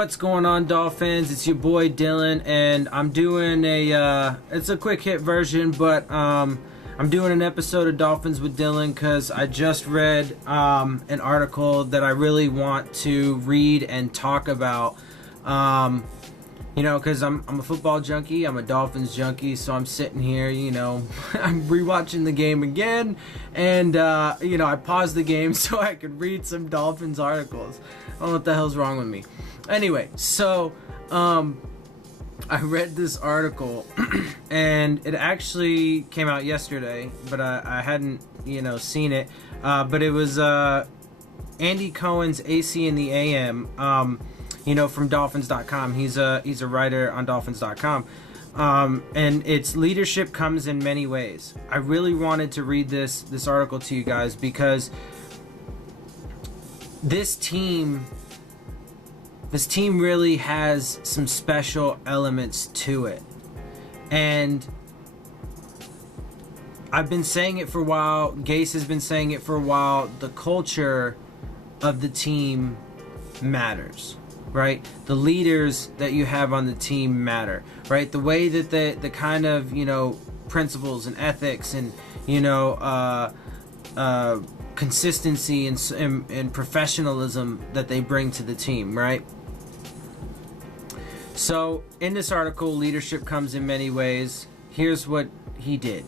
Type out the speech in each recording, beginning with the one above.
What's going on, Dolphins? It's your boy Dillon, and I'm doing it's a quick hit version, but I'm doing an episode of Dolphins with Dillon because I just read an article that I really want to read and talk about. Because I'm a football junkie, I'm a Dolphins junkie, so I'm sitting here, I'm rewatching the game again, and, I paused the game so I could read some Dolphins articles. I don't know what the hell's wrong with me. Anyway, so, I read this article, and it actually came out yesterday, but I hadn't, seen it, but it was, Andy Cohen's AC in the AM, from Dolphins.com. He's a writer on Dolphins.com. And its leadership comes in many ways. I really wanted to read this article to you guys because this team really has some special elements to it. And I've been saying it for a while. Gase has been saying it for a while. The culture of the team matters. Right? The leaders that you have on the team matter, right? The way that the kind of, principles and ethics and, consistency and professionalism that they bring to the team, right? So in this article, leadership comes in many ways. Here's what he did.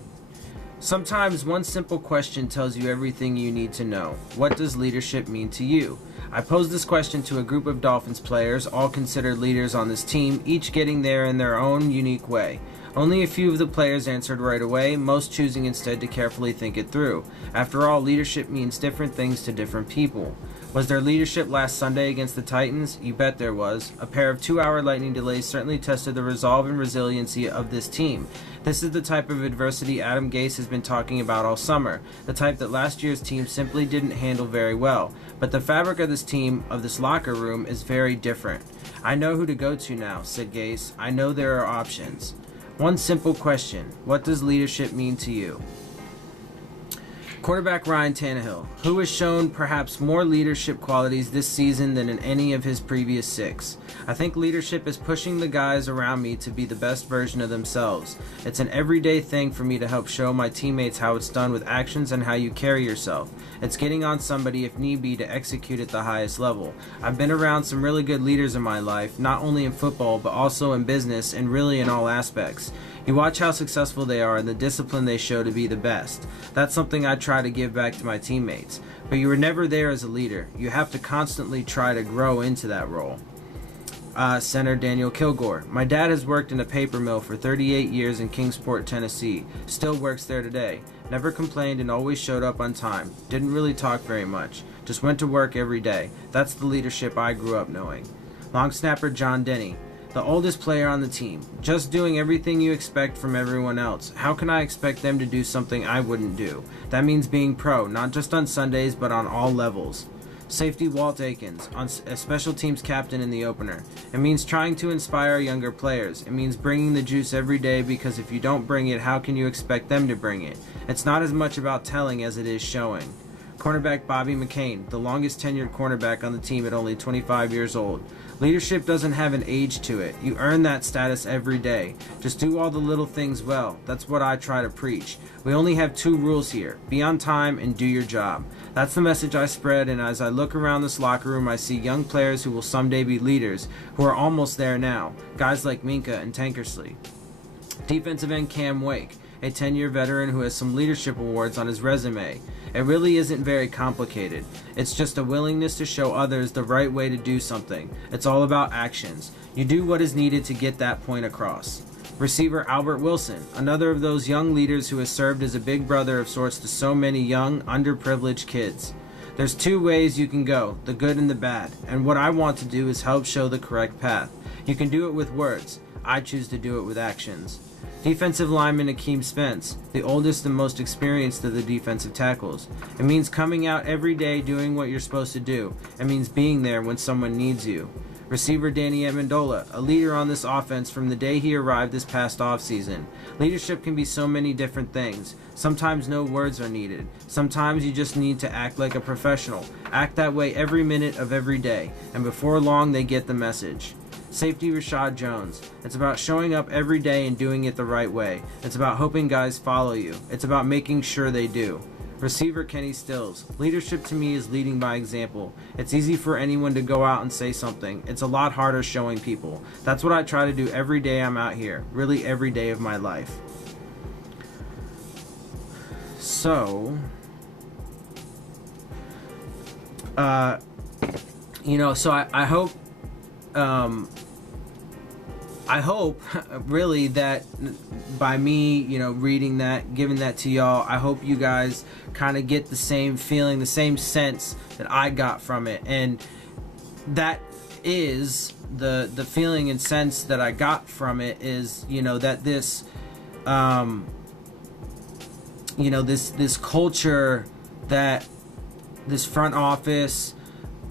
Sometimes one simple question tells you everything you need to know. What does leadership mean to you? I posed this question to a group of Dolphins players, all considered leaders on this team, each getting there in their own unique way. Only a few of the players answered right away, most choosing instead to carefully think it through. After all, leadership means different things to different people. Was there leadership last Sunday against the Titans? You bet there was. A pair of 2-hour lightning delays certainly tested the resolve and resiliency of this team. This is the type of adversity Adam Gase has been talking about all summer, the type that last year's team simply didn't handle very well. But the fabric of this team, of this locker room, is very different. I know who to go to now, said Gase. I know there are options. One simple question. What does leadership mean to you? Quarterback Ryan Tannehill, who has shown perhaps more leadership qualities this season than in any of his previous 6. I think leadership is pushing the guys around me to be the best version of themselves. It's an everyday thing for me to help show my teammates how it's done with actions and how you carry yourself. It's getting on somebody if need be to execute at the highest level. I've been around some really good leaders in my life, not only in football but also in business and really in all aspects. You watch how successful they are and the discipline they show to be the best. That's something I try to give back to my teammates. But you were never there as a leader. You have to constantly try to grow into that role. Center Daniel Kilgore. My dad has worked in a paper mill for 38 years in Kingsport, Tennessee. Still works there today. Never complained and always showed up on time. Didn't really talk very much. Just went to work every day. That's the leadership I grew up knowing. Long snapper John Denny. The oldest player on the team, just doing everything you expect from everyone else. How can I expect them to do something I wouldn't do? That means being pro, not just on Sundays, but on all levels. Safety Walt Aikens, a special teams captain in the opener. It means trying to inspire younger players. It means bringing the juice every day because if you don't bring it, how can you expect them to bring it? It's not as much about telling as it is showing. Cornerback Bobby McCain, the longest tenured cornerback on the team at only 25 years old. Leadership doesn't have an age to it. You earn that status every day. Just do all the little things well. That's what I try to preach. We only have 2 rules here. Be on time and do your job. That's the message I spread, and as I look around this locker room, I see young players who will someday be leaders, who are almost there now. Guys like Minka and Tankersley. Defensive end Cam Wake, a 10-year veteran who has some leadership awards on his resume. It really isn't very complicated. It's just a willingness to show others the right way to do something. It's all about actions. You do what is needed to get that point across. Receiver Albert Wilson, another of those young leaders who has served as a big brother of sorts to so many young, underprivileged kids. There's 2 ways you can go, the good and the bad, and what I want to do is help show the correct path. You can do it with words. I choose to do it with actions. Defensive lineman Akeem Spence, the oldest and most experienced of the defensive tackles. It means coming out every day doing what you're supposed to do. It means being there when someone needs you. Receiver Danny Amendola, a leader on this offense from the day he arrived this past offseason. Leadership can be so many different things. Sometimes no words are needed. Sometimes you just need to act like a professional. Act that way every minute of every day, and before long they get the message. Safety Rashad Jones. It's about showing up every day and doing it the right way. It's about hoping guys follow you. It's about making sure they do. Receiver Kenny Stills. Leadership to me is leading by example. It's easy for anyone to go out and say something. It's a lot harder showing people. That's what I try to do every day I'm out here. Really every day of my life. So, I hope really that by me, reading that, giving that to y'all, I hope you guys kind of get the same feeling, the same sense that I got from it. And that is the feeling and sense that I got from it is, that this, this culture that this front office,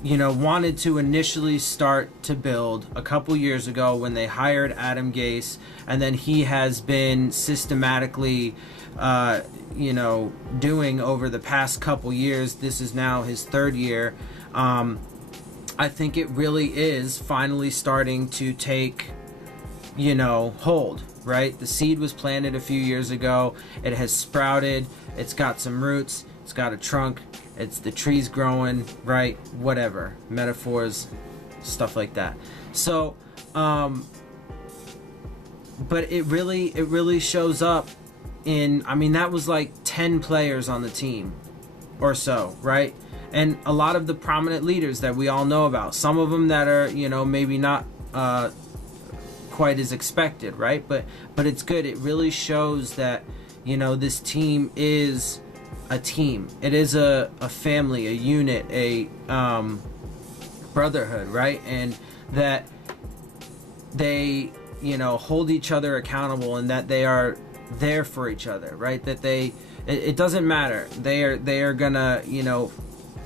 wanted to initially start to build a couple years ago when they hired Adam Gase, and then he has been systematically, doing over the past couple years. This is now his third year. I think it really is finally starting to take, hold, right? The seed was planted a few years ago. It has sprouted. It's got some roots. It's got a trunk. It's the trees growing, right? Whatever. Metaphors, stuff like that. So, but it really shows up in, that was like 10 players on the team or so, right? And a lot of the prominent leaders that we all know about. Some of them that are, maybe not quite as expected, right? But it's good. It really shows that, this team is a team. It is a family, a unit, a brotherhood, right? And that they, hold each other accountable, and that they are there for each other, right? That it doesn't matter. They are gonna,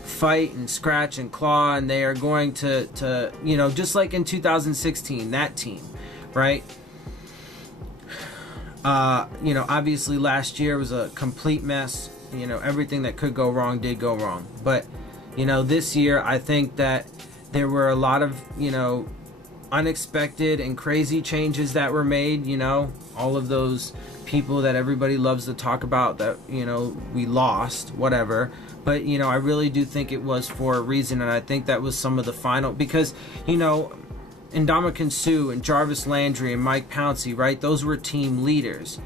fight and scratch and claw, and they are going to just like in 2016, that team, right? Obviously last year was a complete mess. Everything that could go wrong did go wrong. But, this year I think that there were a lot of, unexpected and crazy changes that were made. All of those people that everybody loves to talk about that, we lost, whatever. But, I really do think it was for a reason. And I think that was some of the final, because, Ndamukong Suh and Jarvis Landry and Mike Pouncey, right? Those were team leaders.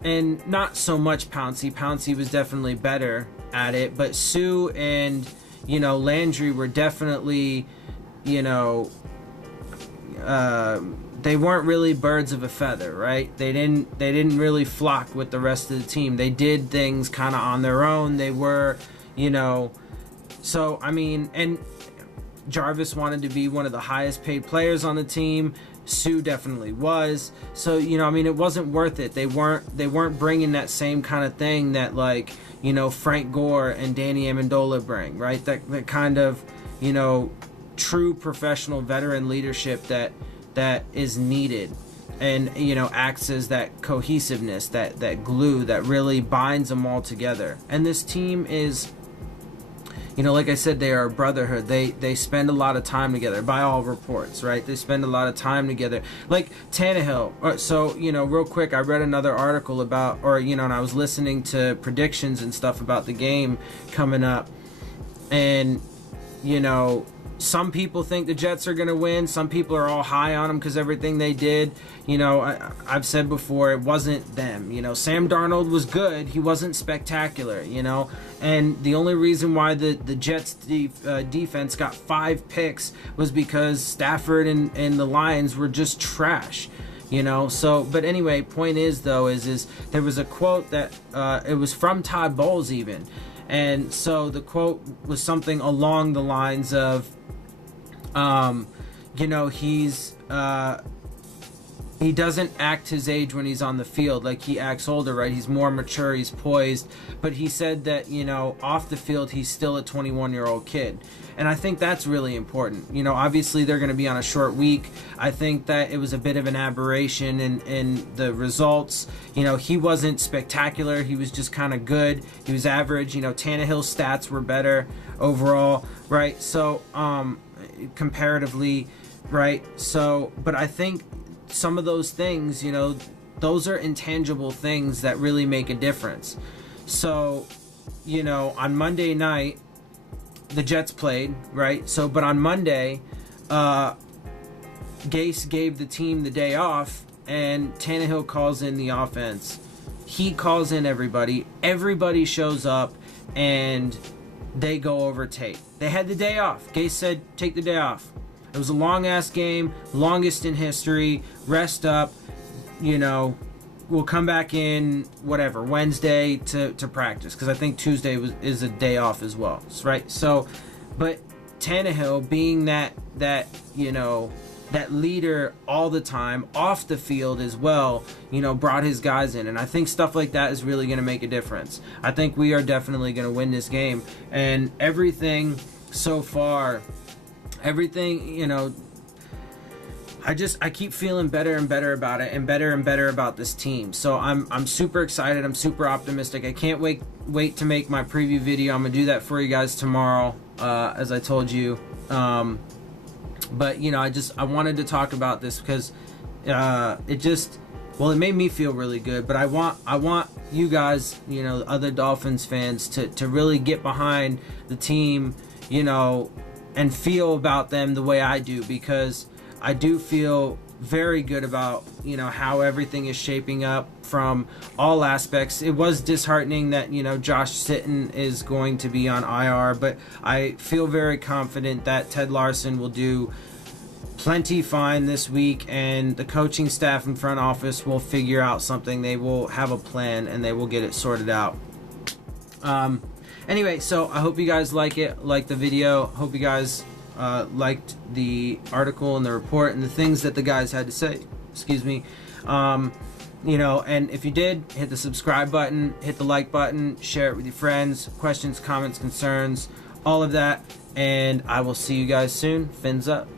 And not so much Pouncey. Pouncey was definitely better at it. But Suh and, Landry were definitely, they weren't really birds of a feather, right? They didn't really flock with the rest of the team. They did things kind of on their own. They were, so, and Jarvis wanted to be one of the highest paid players on the team. Suh definitely was. So, it wasn't worth it. They weren't bringing that same kind of thing that, like, Frank Gore and Danny Amendola bring, right? That kind of, true professional veteran leadership that is needed, and, acts as that cohesiveness, that glue that really binds them all together. And this team is, like I said, they are a brotherhood. They spend a lot of time together, by all reports, right? They spend a lot of time together. Like Tannehill. So, real quick, I read another article about, and I was listening to predictions and stuff about the game coming up. And, some people think the Jets are going to win. Some people are all high on them because everything they did. I've said before, it wasn't them. Sam Darnold was good. He wasn't spectacular, And the only reason why the Jets defense got 5 picks was because Stafford and the Lions were just trash. So, but anyway, point is though, is there was a quote that, it was from Todd Bowles even. And so the quote was something along the lines of, he's, he doesn't act his age when he's on the field. Like, he acts older, right? He's more mature, he's poised. But he said that, you know, off the field, he's still a 21-year-old kid. And I think that's really important. You know, obviously they're going to be on a short week. I think that it was a bit of an aberration in the results. You know, he wasn't spectacular. He was just kind of good. He was average. You know, Tannehill's stats were better overall, right? So, comparatively, right? So, but I think some of those things, you know, those are intangible things that really make a difference. So, you know, on Monday night, the Jets played, right? So, but on Monday, Gase gave the team the day off, and Tannehill calls in the offense. He calls in everybody. Everybody shows up, and they go over tape. They had the day off. Gase said, take the day off. It was a long-ass game, longest in history. Rest up, you know. We'll come back in, whatever, Wednesday to practice, because I think Tuesday is a day off as well, right? So, but Tannehill, being that you know, that leader all the time, off the field as well, you know, brought his guys in. And I think stuff like that is really going to make a difference. I think we are definitely going to win this game. And everything so far, everything, you know, I keep feeling better and better about it, and better about this team. So I'm super excited. I'm super optimistic. I can't wait to make my preview video. I'm gonna do that for you guys tomorrow, as I told you. But you know, I wanted to talk about this because it made me feel really good. But I want you guys, you know, other Dolphins fans, to really get behind the team, you know, and feel about them the way I do, because I do feel very good about, you know, how everything is shaping up from all aspects. It was disheartening that, you know, Josh Sitton is going to be on IR, but I feel very confident that Ted Larson will do plenty fine this week, and the coaching staff and front office will figure out something. They will have a plan, and they will get it sorted out. Anyway, so I hope you guys like the video. Hope you guys liked the article and the report and the things that the guys had to say. Excuse me. You know, and if you did, hit the subscribe button, hit the like button, share it with your friends, questions, comments, concerns, all of that. And I will see you guys soon. Fins up.